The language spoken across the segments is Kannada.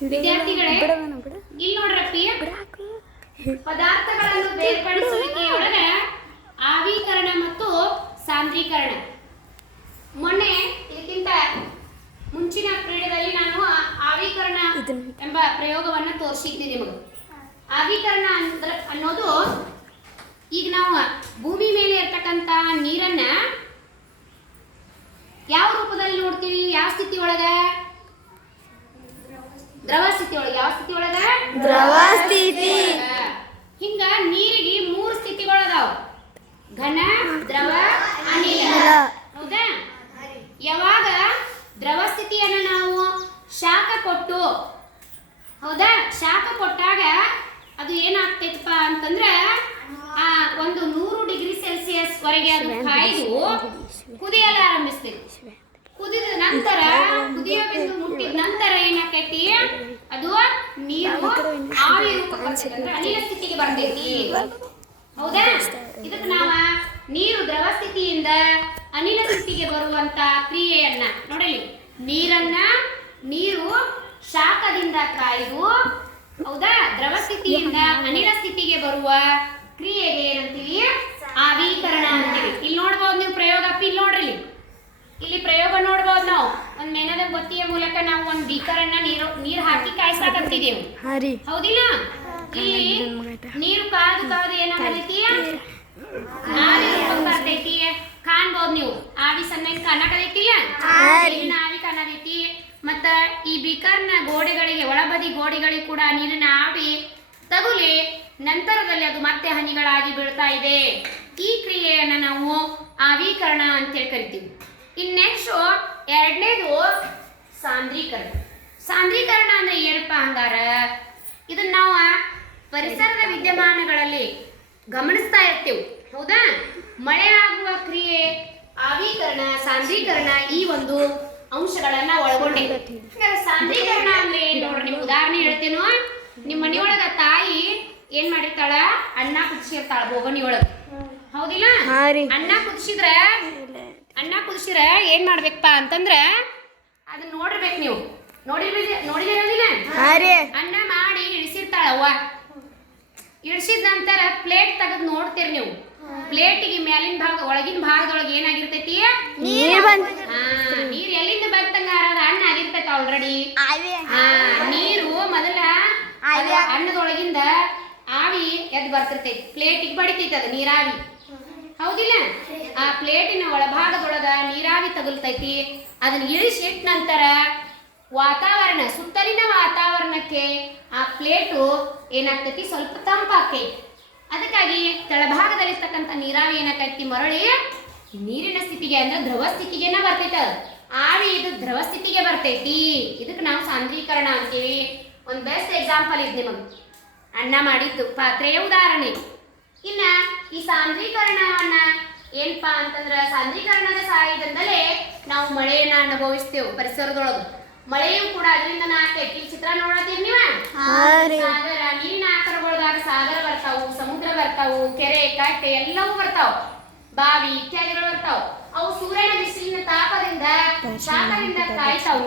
ವಿದ್ಯಾರ್ಥಿಗಳೇ ಇಲ್ಲಿ ನೋಡ್ರಪ್ಪಿ ಪದಾರ್ಥಗಳನ್ನು ಬೇರ್ಪಡಿಸುವಿಕೆಯೊಳಗ ಆವಿಕರಣ ಮತ್ತು ಸಾಂದ್ರೀಕರಣ. ಮೊನ್ನೆ ಇದಕ್ಕಿಂತ ಮುಂಚಿನ ಪೀರಿಯಡಲ್ಲಿ ನಾನು ಆವಿಕರಣ ಎಂಬ ಪ್ರಯೋಗವನ್ನು ತೋರಿಸಿದ್ದೆ ನಿಮಗೆ. ಆವಿಕರಣ ಅನ್ನೋದು ಈಗ ನಾವು ಭೂಮಿ ಮೇಲೆ ಇರ್ತಕ್ಕಂಥ ನೀರನ್ನ ಯಾವ ರೂಪದಲ್ಲಿ ನೋಡ್ತೀವಿ? ಯಾವ ಸ್ಥಿತಿ ಒಳಗ? ದ್ರವ ಸ್ಥಿತಿ ಒಳಗ. ಯಾವ ಸ್ಥಿತಿ ಒಳಗ? ದ್ರವ ಸ್ಥಿತಿ. ಹಿಂಗ ನೀರಿಗೆ 3 ಸ್ಥಿತಿಗಳು ಅದಾವ: ಘನ, ದ್ರವ, ಅನಿಲ. ಹೌದಾ? ಯಾವಾಗ ದ್ರವ ಸ್ಥಿತಿಯನ್ನ ನಾವು ಶಾಖ ಕೊಟ್ಟು, ಹೌದಾ, ಶಾಖ ಕೊಟ್ಟಾಗ ಅದು ಏನಾಗ್ತೈತಪ್ಪ ಅಂತಂದ್ರೆ ಒಂದು 100 ಡಿಗ್ರಿ ಸೆಲ್ಸಿಯಸ್ ವರೆಗೆ ಅದು ಕಾಯ್ದು ಕುದಿಯಲು ಆರಂಭಿಸ್ತೈತಿ. ಕುದಿದ ನಂತರ ಕುದಿಯ ಬಿಂದು ಮುಟ್ಟಿದ ನಂತರ ಏನಾಕೈತಿ? ಅದು ನೀರು ಆವಿ ರೂಪಕ್ಕೆ ಅಂದ್ರೆ ಅನಿಲ ಸ್ಥಿತಿಗೆ ಬರ್ತೈತಿ. ಹೌದಾ? ಇದಕ್ಕೆ ನಾವ ನೀರು ದ್ರವ ಸ್ಥಿತಿಯಿಂದ ಅನಿಲ ಸ್ಥಿತಿಗೆ ಬರುವಂತ ಕ್ರಿಯೆಯನ್ನ ನೋಡಲಿ. ನೀರು ಶಾಖದಿಂದ ಕಾಯ್ದು, ಹೌದಾ, ದ್ರವ ಸ್ಥಿತಿಯಿಂದ ಅನಿಲ ಸ್ಥಿತಿಗೆ ಬರುವ ಕ್ರಿಯೆಗೆ ಏನಂತೀವಿ? ಆವಿಕರಣ ಅಂತೀವಿ. ಇಲ್ಲಿ ನೋಡ್ಬೋದು ನೀವು ಪ್ರಯೋಗ. ಇಲ್ಲಿ ನೋಡ್ರಿ, ಇಲ್ಲಿ ಪ್ರಯೋಗ ನೋಡ್ಬೋದು. ನಾವು ಒಂದ್ ಮೇಣದ ಬತ್ತಿಯ ಮೂಲಕ ನಾವು ಒಂದ್ ಬೀಕರನ್ನ ನೀರು ಹಾಕಿ ಕಾಯಿಸಾಕತ್ತಿದ್ದೇವೆ. ಹೌದಿಲ್ಲ? ಇಲ್ಲಿ ನೀರು ಕಾದು ಏನಾಗತೈತಿ? ಆವಿ ಬರ್ತೈತಿ. ಕಾಣ್ಬೋದು ನೀವು. ಆವಿ ಸಣ್ಣ ಕಾಣಕತೈತಿಲ್ಲ? ಆವಿ ಕಾಣತೈತಿ. ಮತ್ತ ಈ ಬೀಕರ್ನ ಗೋಡೆಗಳಿಗೆ, ಒಳಬದಿ ಗೋಡೆಗಳಿಗೆ ಕೂಡ ನೀರಿನ ಆವಿ ತಗುಲಿ ನಂತರದಲ್ಲಿ ಅದು ಮತ್ತೆ ಹನಿಗಳಾಗಿ ಬೀಳ್ತಾ ಇದೆ. ಈ ಕ್ರಿಯೆಯನ್ನ ನಾವು ಆವಿಕರಣ ಅಂತೇಳಿ ಕರಿತೀವಿ. ಇನ್ ನೆಕ್ಸ್ಟ್ ಎರಡನೇದು ಸಾಂದ್ರೀಕರಣ. ಸಾಂದ್ರೀಕರಣ ಅಂದ್ರೆ ಏನಪ್ಪ ಹಂಗಾರ? ಇದನ್ನ ನಾವು ಪರಿಸರದ ವಿದ್ಯಮಾನಗಳಲ್ಲಿ ಗಮನಿಸ್ತಾ ಇರ್ತೇವೆ. ಹೌದಾ? ಮಳೆ ಆಗುವ ಕ್ರಿಯೆ ಆವಿಕರಣ, ಸಾಂದ್ರೀಕರಣ ಈ ಒಂದು ಅಂಶಗಳನ್ನ ಒಳಗೊಂಡಿದೆ. ಸಾಂದ್ರೀಕರಣ ಅಂದ್ರೆ ನೋಡ್ರಿ, ನಿಮ್ಗೆ ಉದಾಹರಣೆ ಹೇಳ್ತೇನೋ. ನಿಮ್ಮ ಮನೆಯೊಳಗ ತಾಯಿ ಏನ್ ಮಾಡಿರ್ತಾಳ? ಅನ್ನ ಕುದಿಸಿರ್ತಾಳ ಬೋಗಣಿ ಒಳಗ. ಹೌದಿಲ್ಲ? ಅನ್ನ ಕುದಿಸಿದ್ರ ಏನ್ ಮಾಡ್ಬೇಕಪ್ಪ ಅಂತಂದ್ರ ಅದನ್ನ ನೋಡಿರ್ಬೇಕು ನೀವು. ನೋಡಿದಿರಲಿಲ್ಲ? ಅನ್ನ ಮಾಡಿ ಇಳಿಸಿರ್ತಾಳ ಅವ್ವ. ಇಳಿಸಿದ ನಂತರ ಪ್ಲೇಟ್ ತೆಗೆದು ನೋಡ್ತೀರಿ ನೀವು. ಪ್ಲೇಟಿಗೆ ಮೇಲಿನ ಭಾಗ, ಒಳಗಿನ ಭಾಗದೊಳಗೆ ಏನಾಗಿರ್ತೈತಿ? ನೀರ್ ಎಲ್ಲಿಂದ ಬಂತಂಗಾರ ಅನ್ನ ಆಗಿರ್ತೈತಿ ಆಲ್ರೆಡಿ. ನೀರು ಮೊದಲ ಅನ್ನದೊಳಗಿಂದ ಆವಿ ಎದ್ದು ಬರ್ತಿರ್ತೈತಿ, ಪ್ಲೇಟಿಗೆ ಬಡಿತೈತಿ ಅದು ನೀರಾವಿ. ಹೌದಿಲ್ಲ? ಆ ಪ್ಲೇಟಿನ ಒಳಭಾಗದೊಳಗ ನೀರಾವಿ ತಗುಲ್ತೈತಿ. ಅದನ್ನ ಇಳಿಸಿಟ್ಟ ನಂತರ ವಾತಾವರಣ, ಸುತ್ತಲಿನ ವಾತಾವರಣಕ್ಕೆ ಆ ಪ್ಲೇಟು ಏನಾಗ್ತೈತಿ? ಸ್ವಲ್ಪ ತಂಪಾಕೈತಿ. ಅದಕ್ಕಾಗಿ ತಳಭಾಗದಲ್ಲಿರ್ತಕ್ಕಂಥ ನೀರಾವಿ ಏನಾಕೈತಿ? ಮರಳಿ ನೀರಿನ ಸ್ಥಿತಿಗೆ ಅಂದ್ರೆ ದ್ರವ ಸ್ಥಿತಿಗೆನ ಬರ್ತೈತಿ. ಅದು ಆವಿ ಇದು ದ್ರವ ಸ್ಥಿತಿಗೆ ಬರ್ತೈತಿ. ಇದಕ್ಕೆ ನಾವು ಸಾಂದ್ರೀಕರಣ ಅಂತೀವಿ. ಒಂದು ಬೆಸ್ಟ್ ಎಕ್ಸಾಂಪಲ್ ಇದು ನಿಮಗೆ ಅನ್ನ ಮಾಡಿದ್ದು ಪಾತ್ರೆಯ ಉದಾಹರಣೆ. ಇನ್ನ ಈ ಸಾಂದ್ರೀಕರಣವನ್ನ ಏನಪ್ಪಾ ಅಂತಂದ್ರ, ಸಾಂದ್ರೀಕರಣದ ಸಹಾಯದಿಂದಲೇ ನಾವು ಮಳೆಯನ್ನ ಅನುಭವಿಸ್ತೇವೆ ಪರಿಸರದೊಳಗೆ. ಮಳೆಯೂ ಕೂಡ ಅದರಿಂದ ಆಗ್ತೈತಿ. ಚಿತ್ರ ನೋಡತ್ತೀರಿ ನೀವ? ಸಾಗರ, ನೀರಿನ ಆಕಾರಗೊಳದಾಗ ಸಾಗರ ಬರ್ತಾವು, ಸಮುದ್ರ ಬರ್ತಾವು, ಕೆರೆ ಕಟ್ಟೆ ಎಲ್ಲವೂ ಬರ್ತಾವ, ಬಾವಿ ಇತ್ಯಾದಿಗಳು ಬರ್ತಾವ. ಅವು ಸೂರ್ಯನ ಬಿಸಿಲಿನ ತಾಪದಿಂದ, ಶಾಖದಿಂದ ಕಾಯ್ತಾವ್.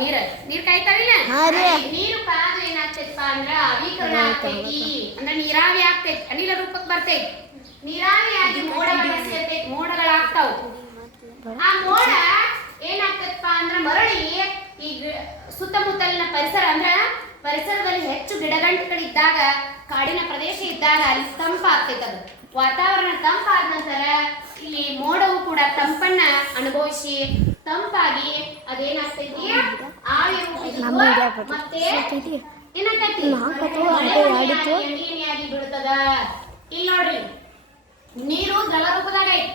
ನೀರ್ ಕಾಯ್ತಾವಿಲ್ಲ? ನೀರು ಕಾದು ಏನಾಗ್ತೈತಪ್ಪ ಅಂದ್ರ ಆವಿಕರಣ ಆಗ್ತೈತಿ. ಅಂದ್ರೆ ನೀರಾವಿ ಆಗ್ತೈತಿ, ಅನಿಲ ರೂಪಕ್ಕೆ ಬರ್ತೈತಿ. ನೀರಾವಿಯಾಗಿ ಮೋಡಗಳ ಸೇರ್ತೈತಿ, ಮೋಡಗಳಾಗ್ತಾವ. ಆ ಮೋಡ ಏನಾಗ್ತೈತಪ್ಪ ಅಂದ್ರ ಮರಳಿ ಈ ಸುತ್ತಮುತ್ತಲಿನ ಪರಿಸರ, ಅಂದ್ರ ಪರಿಸರದಲ್ಲಿ ಹೆಚ್ಚು ಗಿಡಗಂಟೆಗಳಿದ್ದಾಗ, ಕಾಡಿನ ಪ್ರದೇಶ ಇದ್ದಾಗ ಅಲ್ಲಿ ತಂಪಾಗ್ತೈತೆ. ಅದು ವಾತಾವರಣ ತಂಪಾದ ನಂತರ ಇಲ್ಲಿ ಮೋಡವು ಕೂಡ ತಂಪನ್ನ ಅನುಭವಿಸಿ ತಂಪಾಗಿ ಅದೇನಾಗ್ತೈತಿ? ಆವಿ ಮತ್ತೆ ಏನಾಗ್ತೈತಿ? ಎಣ್ಣೆಯಾಗಿ ಬೀಳ್ತದ. ಇಲ್ಲಿ ನೋಡ್ರಿ, ನೀರು ದ್ರವ ರೂಪದಾಗ ಐತಿ.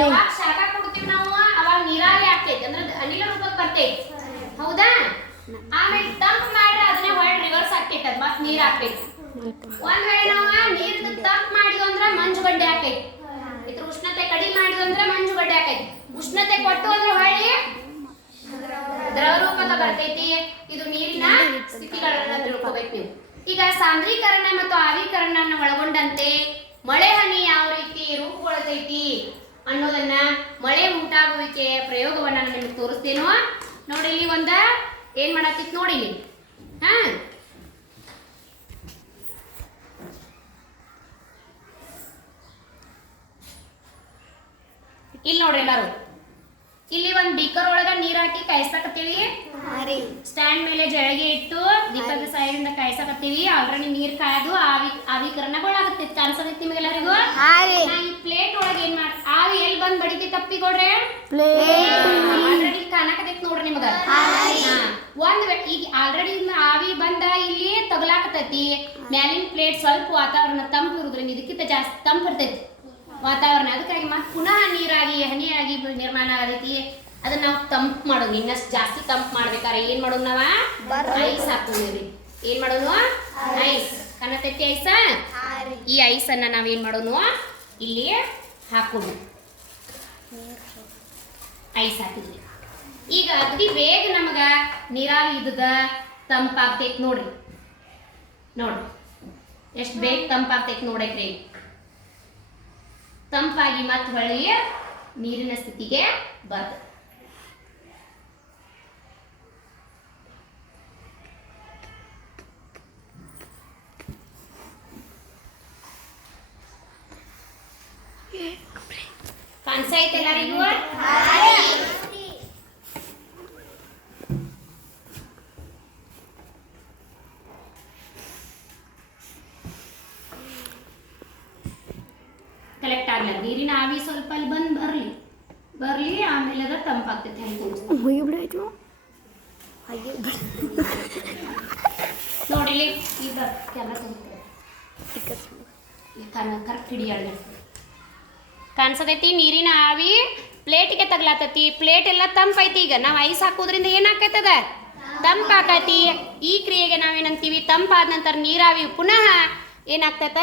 ಯಾವಾಗ ಶಾಖ ಕೊಡ್ತೀವಿ ನಾವು ಅವಾಗ ನೀರಾವಿ ಆಗ್ತೈತಿ, ಅಂದ್ರೆ ಅನಿಲ ರೂಪಕ್ಕೆ ಬರ್ತೈತಿ. ಹೌದಾ? ಆಮೇಲೆ ತಂಪ್ ಮಾಡ್ರೆ ಅದನ್ನ ಹೊಳ್ಳಿ ರಿವರ್ಸ್ ಆಗ್ತೈತಿ, ಅದ್ ಮತ್ ನೀರ್ ಆಗ್ತೈತಿ. ಒಂದ್ ವೇಳೆ ನಾವು ನೀರ್ದು ತಂಪ್ ಮಾಡಿದ್ವು ಅಂದ್ರ ಮಂಜುಗಡ್ಡೆ ಆಕೈತಿ. ಇದ್ರ ಉಷ್ಣತೆ ಕಡಿಮೆ ಮಾಡಿದ್ವು ಅಂದ್ರ ಮಂಜುಗಡ್ಡೆ ಆಕೈತಿ. ಉಷ್ಣತೆ ಕೊಟ್ಟು ಅಂದ್ರೆ ಹೊಳ್ಳಿ ದ್ರವ ರೂಪದ ಬರ್ತೈತಿ. ಇದು ನೀರಿನ ಸ್ಥಿತಿಗಳನ್ನ ತಿಳ್ಕೊಬೇಕು ನೀವು. ಈಗ ಸಾಂದ್ರೀಕರಣ ಮತ್ತು ಆವಿಕರಣ ಒಳಗೊಂಡಂತೆ ಮಳೆ ಹನಿ ಯಾವ ರೀತಿ ರೂಪುಗೊಳ್ತೈತಿ ಅನ್ನೋದನ್ನ, ಮಳೆ ಉಂಟಾಗುವಿಕೆಯ ಪ್ರಯೋಗವನ್ನ ನಾನು ನಿಮಗೆ ತೋರಿಸ್ತೇನೋ. ನೋಡಿ, ಇಲ್ಲಿ ಒಂದ ಏನ್ ಮಾಡತ್ತಿತ್ತು ನೋಡಿ. ಇಲ್ಲಿ ಇಲ್ಲಿ ನೋಡ್ರಿ ಎಲ್ಲಾರು ಇಲ್ಲಿ ಒಂದ್ ಬೀಕರ್ ಒಳಗ ನೀರ್ ಹಾಕಿ ಕಾಯಿಸಕತ್ತೀವಿ. ಸ್ಟ್ಯಾಂಡ್ ಮೇಲೆ ಜಳಗೆ ಇಟ್ಟು ದೀಪದ ಸೈಡಿಂದ ಕಾಯಿಸಕತ್ತೀವಿ. ಆಲ್ರೆಡಿ ನೀರ್ ಕಾಯೋದು ಆವಿಕರಣಗೊಳ್ಳಾಗತ್ತೆ. ಕಾಣಿಸತೈತಿ ನಿಮಗೆಲ್ಲರಿಗೂ. ಈ ಪ್ಲೇಟ್ ಒಳಗ ಏನ್ ಮಾಡ ಆವಿ ಎಲ್ಲಿ ಬಂದ್ ಬಡಿತಿ ತಪ್ಪಿ ಕೊಡ್ರಿ. ಆಲ್ರೆಡಿ ಕಾಣಕತೈತಿ ನೋಡ್ರಿ ನಿಮಗ. ಒಂದ್ ಈಗ ಆಲ್ರೆಡಿ ಆವಿ ಬಂದ ಇಲ್ಲಿ ತಗಲಾಕತೈತಿ. ಮ್ಯಾಲಿನ ಪ್ಲೇಟ್ ಸ್ವಲ್ಪ ವಾತಾವರಣ ತಂಪು ಇರೋದ್ರಿಂದ ಇದಕ್ಕಿಂತ ಜಾಸ್ತಿ ತಂಪು ಇರ್ತೈತಿ ವಾತಾವರಣ. ಅದಕ್ಕಾಗಿ ಮತ್ತೆ ಪುನಃ ನೀರಾಗಿ ಹನಿಯಾಗಿ ನಿರ್ಮಾಣ ಆಗತೈತಿ. ಅದನ್ನ ನಾವು ತಂಪು ಮಾಡೋದು. ಇನ್ನಷ್ಟು ಜಾಸ್ತಿ ತಂಪು ಮಾಡ್ಬೇಕಾರೆ ಏನ್ ಮಾಡೋದು ನಾವ ಐಸ್ ಹಾಕೋದ್ರಿ. ಏನ್ ಮಾಡೋನು ಐಸ್ ಕನ್ನತೈತಿ ಐಸ. ಈ ಐಸ್ ಅನ್ನ ನಾವೇನ್ ಮಾಡೋನು ಇಲ್ಲಿ ಹಾಕೋದು. ಐಸ್ ಹಾಕಿದ್ವಿ. ಈಗ ಅಗದಿ ಬೇಗ ನಮಗ ನೀರಾವಿ ಇದ್ದದ ತಂಪಾಗ್ತೈತಿ ನೋಡ್ರಿ. ನೋಡ್ರಿ ಎಷ್ಟು ಬೇಗ ತಂಪಾಗ್ತೈತಿ ನೋಡಕ್ರಿ. ತಂಪಾಗಿ ಮತ್ತೆ ಹೊಳ್ಳಿ ನೀರಿನ ಸ್ಥಿತಿಗೆ ಬರ್ತದೆ. ಕಾಣಿಸೈತೆ ಎಲ್ಲರಿಗೂ? ಕಲೆಕ್ಟ್ ಆಗ್ಲ ನೀರಿನ ಆವಿ ಸ್ವಲ್ಪ ಅಲ್ಲಿ ಬರ್ಲಿ ಆಮೇಲೆ ಅದ ತಂಪಾಗ್ತೈತೆ. ನೋಡಿ ಈಗ ಕರೆಕ್ಟ್ ಹಿಡಿಯಾಳ ಕಾಣಿಸತೈತಿ. ನೀರಿನ ಆವಿ ಪ್ಲೇಟಿಗೆ ತಗ್ಲಾತೈತಿ. ಪ್ಲೇಟ್ ಎಲ್ಲ ತಂಪೈತಿ. ಈಗ ನಾವು ಐಸ್ ಹಾಕೋದ್ರಿಂದ ಏನಾಕೈತದ ತಂಪಾಕೈತಿ. ಈ ಕ್ರಿಯೆಗೆ ನಾವೇನಂತೀವಿ ತಂಪಾದ ನಂತರ ನೀರಾವಿ ಪುನಃ ಏನಾಗ್ತೈತ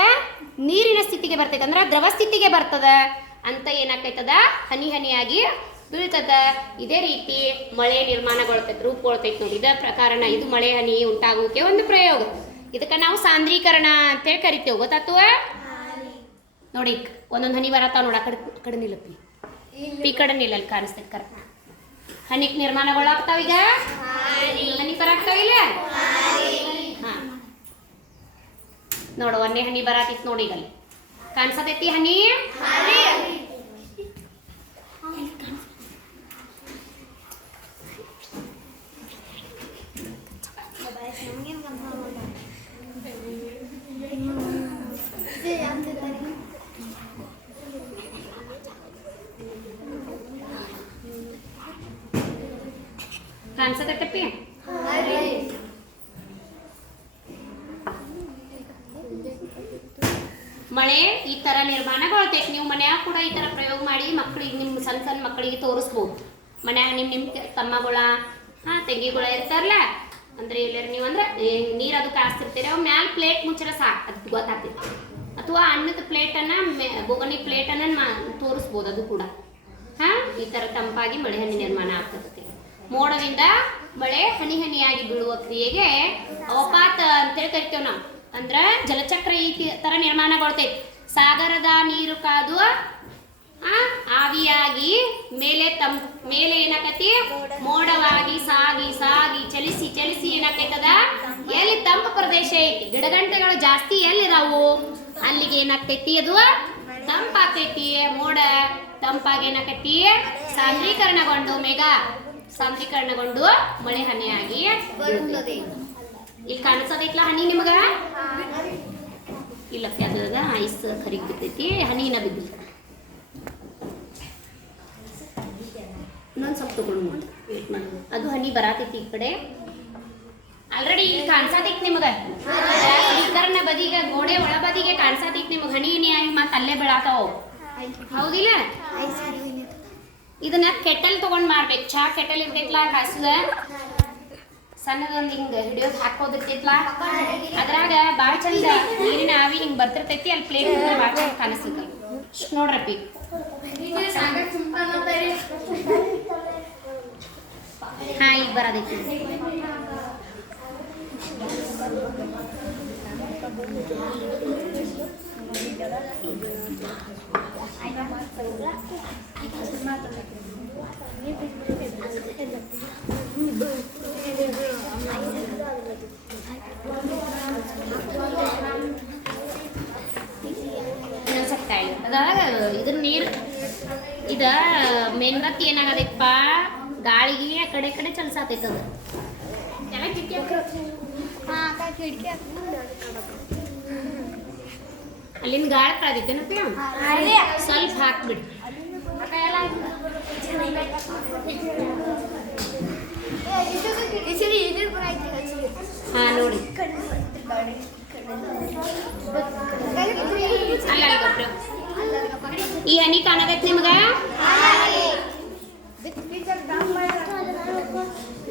ನೀರಿನ ಸ್ಥಿತಿಗೆ ಬರ್ತೈತೆ. ಅಂದ್ರೆ ದ್ರವ ಸ್ಥಿತಿಗೆ ಬರ್ತದ ಅಂತ ಏನಾಗ್ತೈತದ ಹನಿ ಹನಿಯಾಗಿ ಬೀಳ್ತದ. ಇದೇ ರೀತಿ ಮಳೆ ನಿರ್ಮಾಣಗೊಳ್ತೈತೆ, ರೂಪುಗೊಳ್ತೈತೆ ನೋಡಿ. ಇದ ಪ್ರಕಾರನ ಇದು ಮಳೆ ಹನಿ ಉಂಟಾಗೋಕೆ ಒಂದು ಪ್ರಯೋಗ. ಇದಕ್ಕೆ ನಾವು ಸಾಂದ್ರೀಕರಣ ಅಂತೇಳಿ ಕರಿತೇವೆ. ಗೊತ್ತಾಗ್ತವ ನೋಡಿ. ಒಂದೊಂದು ಹನಿ ಬರತ್ತಾವ ನೋಡ. ಕಡೆ ನಿಲ್ಲಪ್ಪಿ ಈ ಕಡೆ ನಿಲ್ಲಲ್ಲಿ ಕಾಣಿಸ್ತೈತೆ ಕರೆಕ್ಟ್. ಹನಿ ನಿರ್ಮಾಣಗೊಳ್ಳಾಗ್ತಾವ. ಈಗ ಹನಿ ಬರಾಕ್ತಾವ ಇಲ್ಲ? ಹಾ ನೋಡು ಒಂದೇ ಹನಿ ಬರಾತಿತ್ತು ನೋಡಿ. ಈಗ ಅಲ್ಲಿ ಕಾಣಿಸತೈತಿ ಹನಿ. ಕಾಣಿಸತೈತಪ್ಪಿ. ಮಳೆ ಈ ತರ ನಿರ್ಮಾಣಗೊಳ್ತೈತಿ. ನೀವು ಮನ್ಯಾಗ ಕೂಡ ಈ ತರ ಪ್ರಯೋಗ ಮಾಡಿ ಮಕ್ಕಳಿಗೆ, ನಿಮ್ಮ ಸಣ್ಣ ಸಣ್ಣ ಮಕ್ಕಳಿಗೆ ತೋರಿಸ್ಬೋದು. ಮನ್ಯಾಗ ನಿಮ್ಮ ತಮ್ಮಗಳ ತಂಗಿಗಳ ಇರ್ತಾರಲ್ಲ ಅಂದ್ರೆ ಎಲ್ಲರೂ ನೀವು ಅಂದ್ರೆ ನೀರು ಅದು ಕಾಸ್ತಿರ್ತೀರಿ. ಅವ್ ಮ್ಯಾಲ ಪ್ಲೇಟ್ ಮುಚ್ಚರ ಸಾಕು, ಅದು ಗೊತ್ತಾಗ್ತೈತಿ. ಅಥವಾ ಅನ್ನದ ಪ್ಲೇಟನ್ನು ಬೋಗಣಿ ಪ್ಲೇಟನ್ನು ತೋರಿಸ್ಬೋದು. ಅದು ಕೂಡ ಈ ಥರ ತಂಪಾಗಿ ಮಳೆ ಹನಿ ನಿರ್ಮಾಣ ಆಗ್ತದೆ. ಮೋಡದಿಂದ ಮಳೆ ಹನಿ ಹನಿಯಾಗಿ ಬೀಳುವ ಕ್ರಿಯೆಗೆ ಅವಪಾತ ಅಂತೇಳಿ ಕರಿತೇವೆ ನಾವು. ಅಂದ್ರೆ ಜಲಚಕ್ರ ಈ ಥರ ನಿರ್ಮಾಣಗೊಳ್ತೈತಿ. ಸಾಗರದ ನೀರು ಕಾದು ಆವಿಯಾಗಿ ಮೇಲೆ ಏನಾಕತಿ ಮೋಡವಾಗಿ ಸಾಗಿ ಚಲಿಸಿ ಏನಾಕೈತದ ಎಲ್ಲಿ ತಂಪು ಪ್ರದೇಶ ಐತಿ, ಗಿಡಗಂಟೆಗಳು ಜಾಸ್ತಿ ಎಲ್ಲಿದಾವು ಅಲ್ಲಿಗೆ ಏನಾಗ್ತೈತಿ ಅದು ತಂಪಾಗ್ತೈತಿ. ಮೋಡ ತಂಪಾಗಿ ಏನಾಕೈತಿ ಸಾಂದ್ರೀಕರಣಗೊಂಡು ಸಾಂದ್ರೀಕರಣಗೊಂಡು ಮಳೆ ಹನಿಯಾಗಿ ಬೀಳ್ತೈತಿ. ಇಲ್ಲಿ ಕಾಣಿಸೋದೈತ್ಲ ಹನಿ ನಿಮಗ? ಇಲ್ಲ ಅದ ಐಸ್ ಕರಿಗ್ ಬಿದ್ದೈತಿ, ಹನಿನ ಬಿದ್ದಿಲ್ಲ. ಇನ್ನೊಂದು ಸ್ವಲ್ಪ ತಗೊಂಡು ವೇಟ್ ಮಾಡಿ. ಅದು ಹನಿ ಬರಾತೈತಿ ಈ ಕಡೆ ಆಲ್ರೆಡಿ. ಇಲ್ಲಿ ಕಾಣಿಸತೈತಿ ನಿಮಗ ಸ್ಪೀಕರ್ನ ಬದಿಗೆ, ಗೋಡೆ ಒಳ ಬದಿಗೆ ಕಾಣಿಸತೈತಿ ನಿಮಗ ಹನಿ ಹನಿಯಾಗಿ. ಮತ್ತೆ ಅಲ್ಲೇ ಬೀಳಾತಾವ, ಹೌದಿಲ್ಲ? ಇದನ್ನ ಕೆಟಲ್ ತಗೊಂಡ್ ಮಾಡ್ಬೇಕು. ಚಾ ಕೆಟಲ್ ಇರ್ತೈತ್ಲಾ ಕಾಸದ ಸಣ್ಣದೊಂದು ಹಿಂಗೆ ಹಿಡಿಯೋದು ಹಾಕೋದಿರ್ತೈತ್ಲಾ, ಅದ್ರಾಗ ಭಾಳ ಚಂದ ನೀರಿನ ಆವಿ ಹಿಂಗೆ ಬರ್ತಿರ್ತೈತಿ. ಅಲ್ಲಿ ಪ್ಲೇಟ್ ಭಾಳ ಚಂದ ಕಾಣಿಸ್ತೈತಿ ನೋಡ್ರಪ್ಪಿ. ಹಾ ಈಗ ಬರೋದೈತಿ. ಇದನ್ನ ನೀರು ಇದ ಮೇನ್ಬತ್ತಿ ಏನಾಗದೈತಪ್ಪ ಗಾಳಿಗೆ ಆ ಕಡೆ ಚಲ್ಸಾತೈತದ ಎಲ್ಲ ಕಿಟಕಿ ಅಲ್ಲಿಂದ ಗಾಳಿ ಕಳದೈತೇನಪ್ಪ ಸ್ವಲ್ಪ ಹಾಕ್ಬಿಡಿ ಹಾ ನೋಡಿ ಅಲ್ಲ ಈ ಹನಿ ಕಾಣದೈತಿ ನಿಮ್ಗ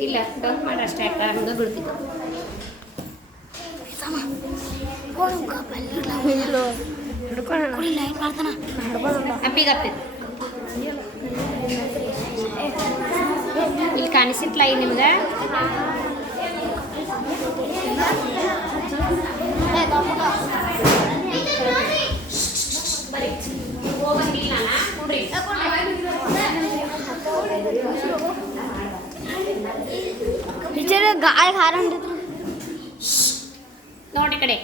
ಇಲ್ಲ ಡಂಪ್ ಮಾಡ್ರ ಅಷ್ಟೇ ಹಂಗ ಬೀಳ್ತಿತ್ತು ಅಪ್ಪಿಗತ್ತೈತಿ ಇಲ್ಲಿ ಕಾಣಿಸಿತ್ಲ ಈ ನಿಮ್ಗ ಗಾಯ ಹಾರ ನೋಡಿ ಕಡೆ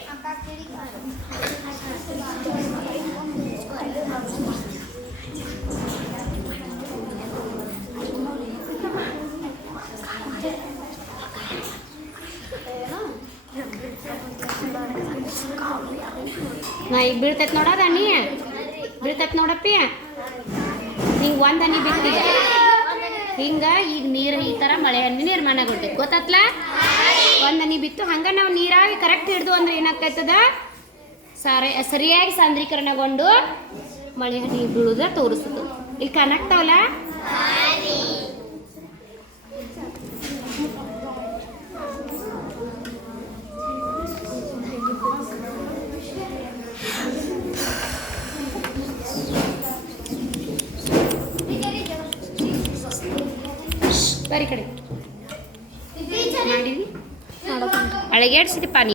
ನಾ ಈಗ ಬೀಳ್ತೈತೆ ನೋಡೋದ ಹನಿ ಬೀಳ್ತೈತೆ ನೋಡಪ್ಪಿ ಹಿಂಗೆ ಒಂದು ಹನಿ ಬಿತ್ತಿದ ಹಿಂಗೆ ಈಗ ನೀರು ಈ ಥರ ಮಳೆ ಹನಿ ನಿರ್ಮಾಣ ಆಗ್ಬಿಡ್ತೈತೆ ಗೊತ್ತತ್ಲ ಒಂದು ಹನಿ ಬಿತ್ತು ಹಂಗೆ ನಾವು ನೀರಾಗಿ ಕರೆಕ್ಟ್ ಹಿಡ್ದು ಅಂದ್ರೆ ಏನಾಗ್ತೈತದ ಸರಿಯಾಗಿ ಸಾಂದ್ರೀಕರಣಗೊಂಡು ಮಳೆ ಹನಿ ಬೀಳುದ ತೋರಿಸ್ತದ ಇಲ್ಲಿ ಕಾಣಾಗ್ತಾವಲ್ಲ ಬರೀ ಕಡೆ ಮಾಡಿದ್ವಿ ಅಳಗೇಡ್ಸಿದಪ್ಪ ನೀ